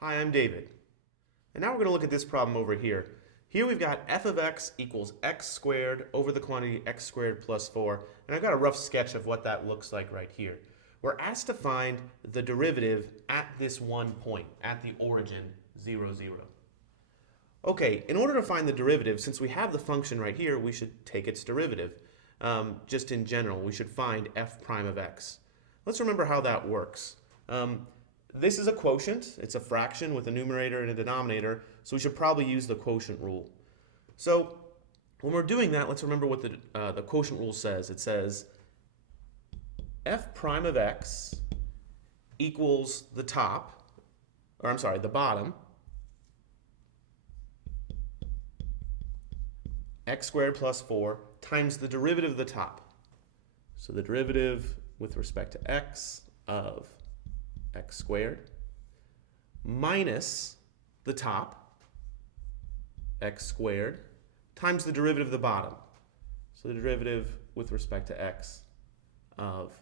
Hi, I'm David. And now we're going to look at this problem over here. Here we've got f of x equals x squared over the quantity x squared plus 4. And I've got a rough sketch of what that looks like right here. We're asked to find the derivative at this one point, at the origin 0, 0. Okay, in order to find the derivative, since we have the function right here, we should take its derivative. Just in general, we should find f prime of x. Let's remember how that works. This is a quotient. It's a fraction with a numerator and a denominator, so we should probably use the quotient rule. So when we're doing that, let's remember what the quotient rule says. It says f prime of x equals the bottom, x squared plus 4 times the derivative of the top. So the derivative with respect to x of x squared minus the top, x squared, times the derivative of the bottom. So the derivative with respect to x of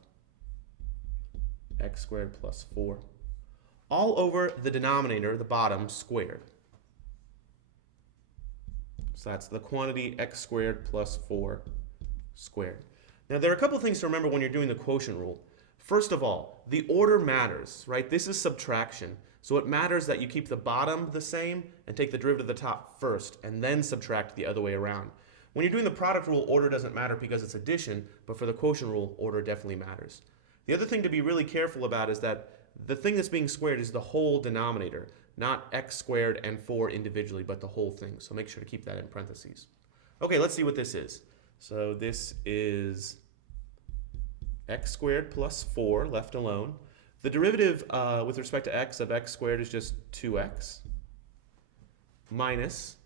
x squared plus 4, all over the denominator, the bottom, squared. So that's the quantity x squared plus 4 squared. Now there are a couple things to remember when you're doing the quotient rule. First of all, the order matters, right? This is subtraction. So it matters that you keep the bottom the same and take the derivative of the top first and then subtract the other way around. When you're doing the product rule, order doesn't matter because it's addition, but for the quotient rule, order definitely matters. The other thing to be really careful about is that the thing that's being squared is the whole denominator, not x squared and 4 individually, but the whole thing. So make sure to keep that in parentheses. Okay, let's see what this is. So this is x squared plus 4 left alone. The derivative with respect to x of x squared is just 2x minus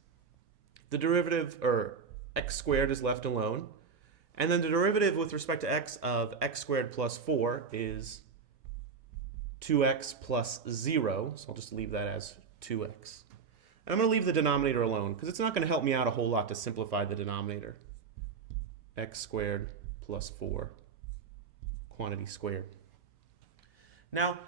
the derivative, or x squared is left alone. And then the derivative with respect to x of x squared plus 4 is 2x plus 0. So I'll just leave that as 2x. And I'm going to leave the denominator alone because it's not going to help me out a whole lot to simplify the denominator. X squared plus 4 quantity squared. Now,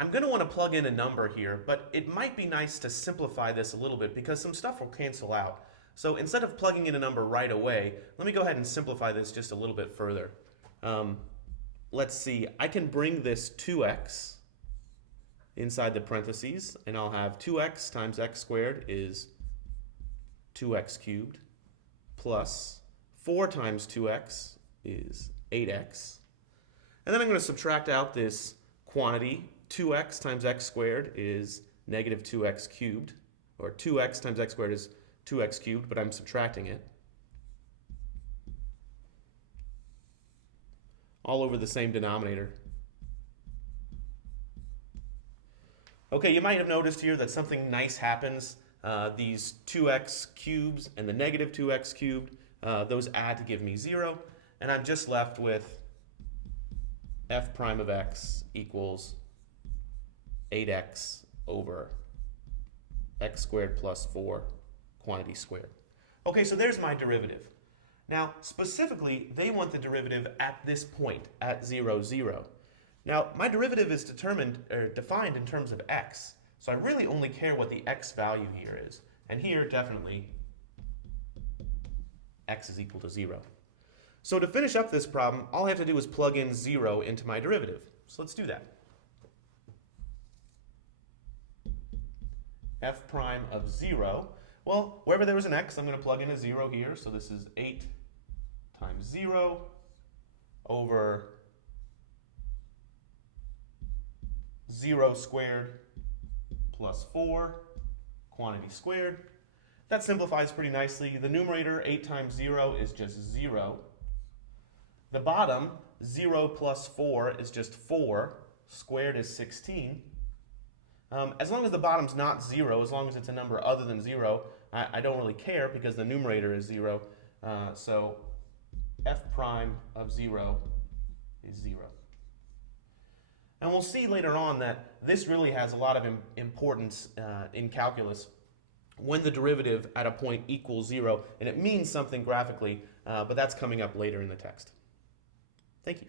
I'm going to want to plug in a number here, but it might be nice to simplify this a little bit because some stuff will cancel out. So instead of plugging in a number right away, let me go ahead and simplify this just a little bit further. Let's see, I can bring this 2x inside the parentheses, and I'll have 2x times x squared is 2x cubed, plus 4 times 2x is 8x. And then I'm going to subtract out this quantity. 2x times x squared is negative 2x cubed, or 2x times x squared is 2x cubed, but I'm subtracting it. All over the same denominator. Okay, you might have noticed here that something nice happens. These 2x cubes and the negative 2x cubed, those add to give me 0. And I'm just left with f prime of x equals 8x over x squared plus 4 quantity squared. Okay, so there's my derivative. Now, specifically, they want the derivative at this point, at 0, 0. Now, my derivative is defined in terms of x, so I really only care what the x value here is. And here, definitely, x is equal to 0. So to finish up this problem, all I have to do is plug in 0 into my derivative. So let's do that. F prime of 0. Well, wherever there was an x, I'm going to plug in a 0 here. So this is 8 times 0 over 0 squared plus 4 quantity squared. That simplifies pretty nicely. The numerator, 8 times 0, is just 0. The bottom, 0 plus 4 is just 4. Squared is 16. As long as the bottom's not 0, as long as it's a number other than 0, I don't really care because the numerator is 0. So f prime of 0 is 0. And we'll see later on that this really has a lot of importance in calculus when the derivative at a point equals 0, and it means something graphically, but that's coming up later in the text. Thank you.